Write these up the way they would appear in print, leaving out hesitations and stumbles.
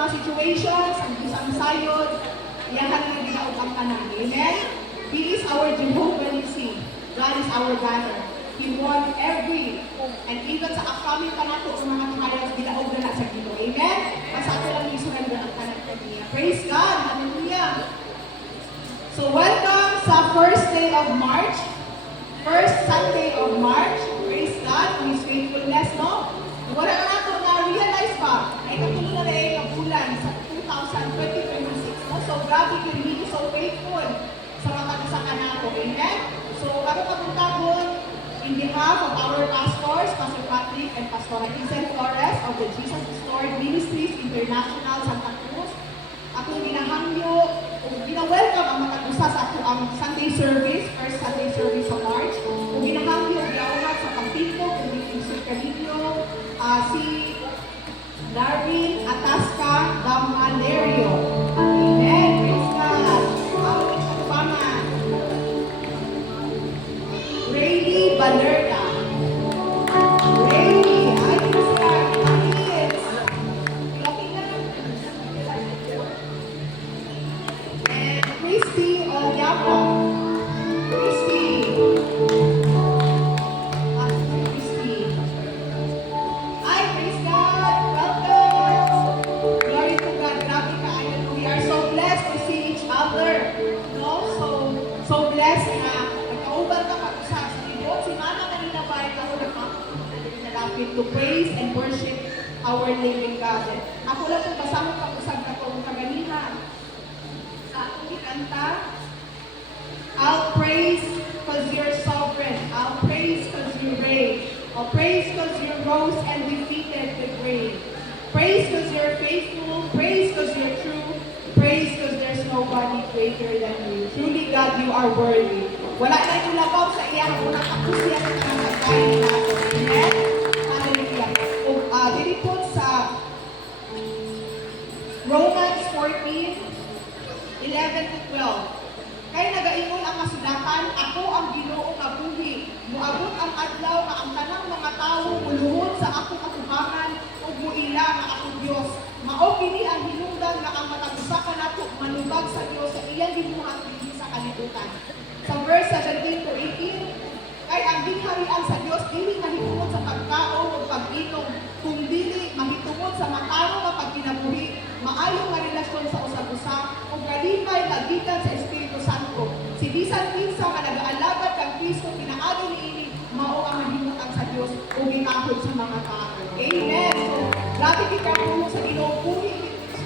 mga situations, ang isang sayod, iyahan na ginaog ang tanan. Amen? He is our Jehovah Nissi. God is our banner. He won every, and even sa upcoming kanato ng mga trials, ginaog na sa Ginoo. Amen? Ang sa ato lang i-surrender ang tanan kaniya. Praise God! Hallelujah! So welcome sa first day of March, first Sunday of March. Praise God for His faithfulness, no? Wala na nato na-realize ba ay katulad na rin ang bulan sa 2026, no? So grabe yun, He is so faithful sa mga kasaka nato. Amen? So kami pagpuntabon in behalf of our pastors, Pastor Patrick and Pastor Hazen Flores of the Jesus Restored Ministries International Santa Cruz, akong ginahangyo o gina-welcome ang matagusa sa ato ang Sunday service, first Sunday service sa March. Kung ginahangyo, ginaunat sa Pampito, kung inisip ka ninyo, si Darwin Atasca Damalerio. Amen. Praise God. Awit sa tubangan. Rayleigh Balerda. Rayleigh, ayos ka. Kids. Okay na. And Christy Olyapa. Christy. Christy. Ay, praise God. Welcome. Glory to God. Grabe ka. We are so blessed to see each other. No? So blessed na nagkauban ka pag-usap sa libot. Si Mama kanina ba ay nalapit to praise and worship our living God. Ako lang kung kasama pag-usap ka kung kaganihan. Sa akong ikanta, I'll praise because you're sovereign. I'll praise because you reign. I'll praise because you rose and defeated the grave. Praise because you're faithful. Praise because you're true. Praise because there's nobody greater than you. Truly, God, you are worthy. Wala na yung labaw sa iyang unang akusya sa mga pagkain natin. Amen? Hallelujah. Dili po sa Romans 14, 11 to 12. Kaya nagaingon ang kasulatan, ako ang Ginoo nga buhi. Muabot ang adlaw nga ang tanang mga tawo muluhod sa akong atubangan ug muila nga akong Dios. Mao kini ang hinungdan nga ang matagusa nato manubag sa Dios sa iyang gibuhat dinhi sa kalibutan. Sa verse 17 to 18, kay ang ginharian sa Dios dili mahitungod sa pagkaon o pag-inom, kung dili mahitungod sa mataro nga pagkinabuhi, maayo nga relasyon sa usag-usa ug kalipay nga gikan sa Espiritu Santo. Si bisan kinsa nga nag-aalabad kang Kristo pinaagi niini mao ang mahimutan sa Dios ug gitahod sa mga tao. Amen. So, grabe kita puno sa Ginoo, puno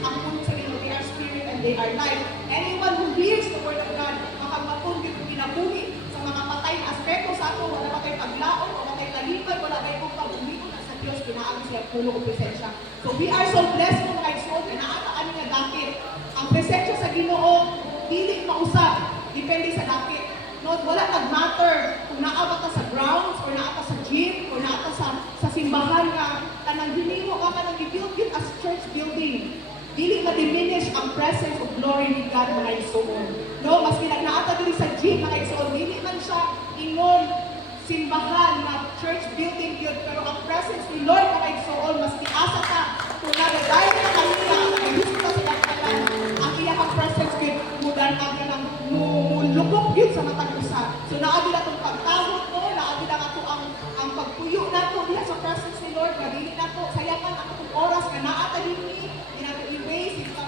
ang puno sa Ginoo, they are spirit and they are life. Anyone who hears the word of God, makagmapon gid kinabuhi sa mga patay na aspeto sa ato, wala pa kay paglaom, wala kay kalipay, wala kay pagbuhigon sa Dios pinaagi siya puno og presensya. So we are so blessed mga igsoon na naataan nga dakit. Ang presensya sa Ginoo dili mausab, depende sa dakit. No, wala nag-matter kung naa ka sa grounds or naa ka sa gym or naa ka sa simbahan nga kanang hinimo ka kanang i-build it as church building. Dili ma-diminish ang presence of glory ni God mga igsoon. No, mas naata dili sa gym mga igsoon, dili man siya ingon simbahan na church building yun, pero ang presence ni Lord mga igsoon mas tiasa ka kung nagagay ka kanina ay gusto ka sa daktalan ang iyang presence kay mudan ang ng mulukok yun sa matang usa. So naadi na itong pagtawag mo, naadi na ito ang pagpuyo na ito diha sa presence ni Lord, madili na ito, sayaman ang itong oras na naata din ni, hindi na ito i-waste, hindi ka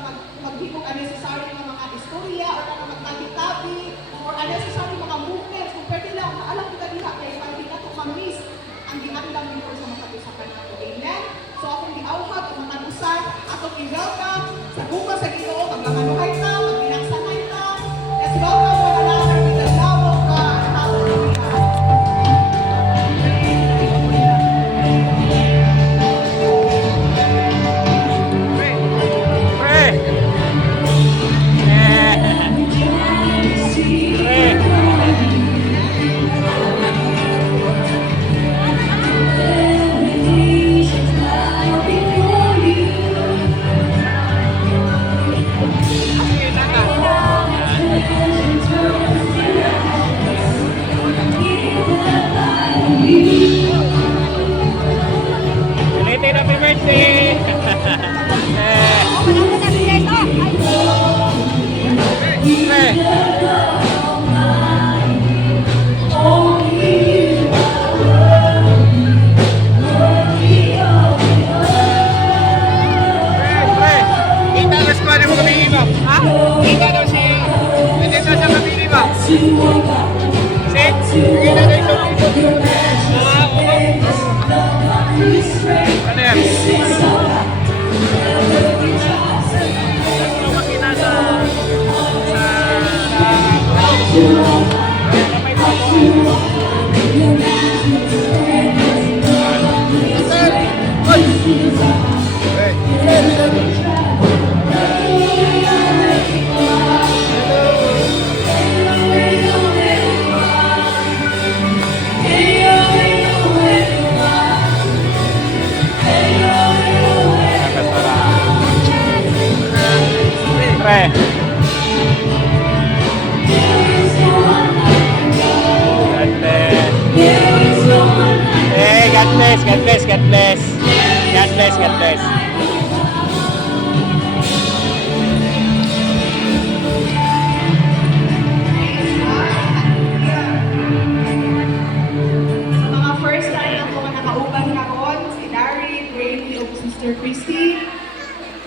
maghibog unnecessary ng mga istorya or mga magtabi-tabi or unnecessary mga movements, kung pwede lang, maalam kita diha, kaya hindi na ito ma-miss ang ginagalang ni Lord sa matag-usapan natin. Amen? So akong giawhag ang matag-usan, akong i-welcome Ika daw si... Hindi daw siya mabili ba? Si? Hindi na daw ito dito. Oo. Ano yan? Ano makina sa... May pako. Pre. God bless. God bless, God bless. God bless, God bless. Sa mga first time ako nga nakauban karon, si Darren, Brady, o Sister Christy,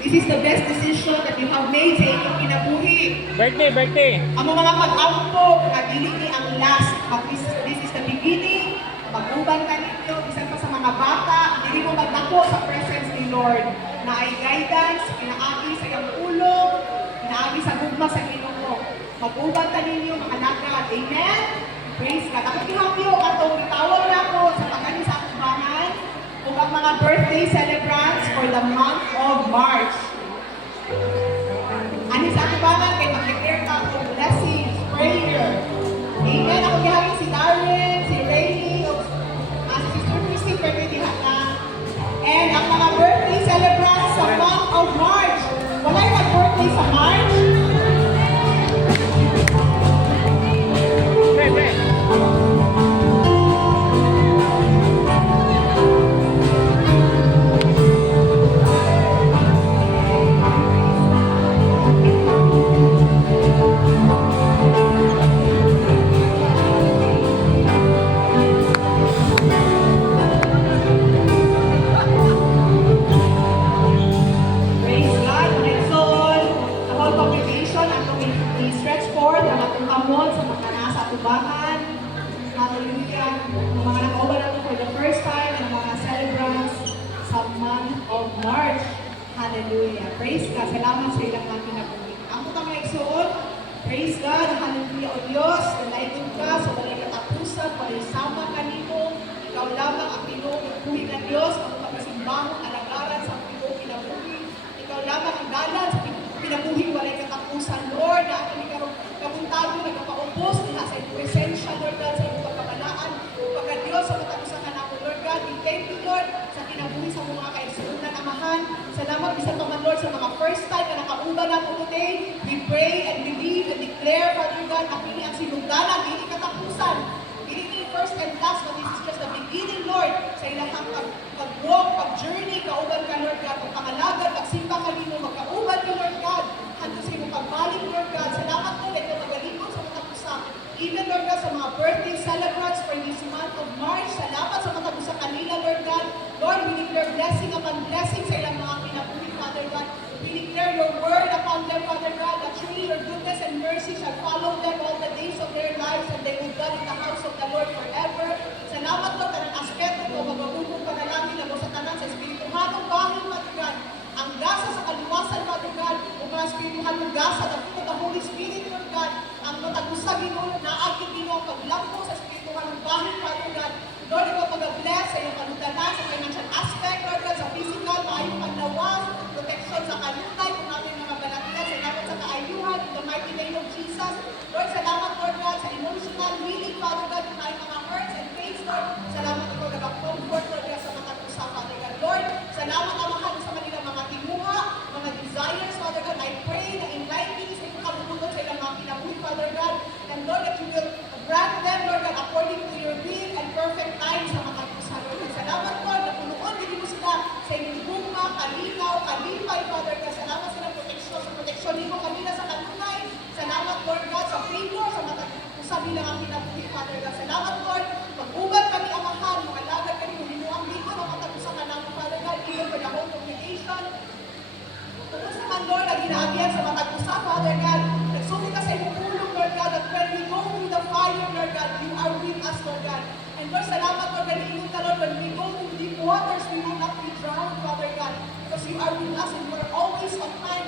this is the best decision that you have made sa inyong kinabuhi. Birthday. Ang mga pag-ampok na dili ni ang last, but this is the beginning. Mag-uban ka ninyo, bisan pa sa mga bata, hindi mo magdako sa presence ni Lord na ay guidance, pinaagi sa iyong ulo, pinaagi sa gugma sa Ginoo. Mag-uban ka ninyo, mga lagad. Amen? Praise God. Ako kinapyo, atong itawag na ako sa pagani sa akubangan kung ang mga birthday celebrants for the month of March. Ani sa akubangan, kay mag-declare ka of blessings, prayer. Amen? Ako kihapin si Darren, si Rainy, si Sister Christy, pwede diha na. And ang mga birthday celebrants sa month of March. Wala'y nag-birthday sa March? Praise God, mga igsoon. Sa whole congregation, ang i-stretch forward ang atong kamot sa mga nasa atubangan. Hallelujah. Ang mga nakauban nato for the first time, ang mga celebrants sa month of March. Hallelujah. Praise God. Salamat sa ilang mga kinabuhi. Ang mga mga igsoon, praise God. Hallelujah. O Diyos, nalaigod ka sa walay katapusan, walay sama kanimo. Ikaw lamang ang pinupuhi ng Diyos, ang pagkasimbahong alagaran sa pinupuhi kinabuhi. Ikaw lamang ang dalan sa pinabuhi walay katapusan, Lord, na ang ikarong kapuntago, nagpapaupos, nila sa iyong presensya, Lord God, sa iyong pagkamalaan, pagka-Diyos, sa katapusan ka namin, Lord God. We thank you, Lord, sa kinabuhi sa mga kaisunan amahan. Salamat, isa pa man, Lord, sa mga first time na nakauban na po today. We pray and believe and declare, Father God, na pili ang sinugdanan, hindi katapusan. Hindi ni first and last, but this is just the beginning, Lord, sa ilang pag-walk, pag-journey, kauban ka, Lord God, pagkamalagan, pagsimba ka nino, magkauban ka, Lord God, hanggang sa iyong pagbalik, Lord God. Salamat po, ito magalimot sa matapusan. Even, Lord God, sa mga birthday celebrants for this month of March, salamat sa matapusan kanila, Lord God. Lord, we declare blessing upon blessing sa ilang mga kinabuhi, Father God. We declare your word upon them, Father God, that truly your goodness and mercy shall follow them all the days of their lives, and they will dwell in the house of the Lord forever. Salamat po, tanang aspeto ko, magagugong panalangin na mo sa tanan sa espirituhanong bahid, Father God. Ang gasa sa kaluwasan, Father God, o mga espirituhanong gasa, the fruit of the Holy Spirit, Lord God, ang matagusag Ginoo, naagit Ginoo, ang paglampo sa espirituhanong bahid, Father God. Lord, ikaw pag-bless sa iyong kalutanan, sa financial aspect, Lord God, sa physical, maayong paglawas, protection sa kalutay, kung natin mga balatian, salamat sa kaayuhan, in the mighty name of Jesus. Lord, salamat, Lord God, sa emotional healing, Father God, kung may mga hurts and pains, Lord. Salamat ikaw nag-comfort, Lord God, sa mga tusa, Father God. Lord, salamat, Amahan, sa kanilang mga timuha, mga desires, Father God. I pray na enlightening sa iyong kabubuton sa ilang mga kinabuhi, Father God. And Lord, that you will grant them, Lord God, according to your will and perfect time sa mga tusa, Lord God. Salamat, Lord, na punuon din mo sila sa inyong bugma, kalinaw, kalipay, Father God. Salamat sa proteksyon, sa proteksyon nimo kanila sa kanunay. Salamat, Lord God, sa favor, sa matag-usab nila ang kinabuhi, Father God. Salamat, Lord, pag-uban kami, Amahan, mga lagad kami, kung ang ligo, ang matag-usab ka namin, Father God, even for the whole congregation. Kung sa man, Lord, ang ginaagyan sa matag-usab, Father God. Nagsulit ka sa iyong tulong, Lord God, that when we go through the fire, Lord God, you are with us, Lord God. And Lord, salamat, Lord God, iingon ka, Lord, when we go through deep waters, we will not be drowned, Father God, because you are with us and you are always on time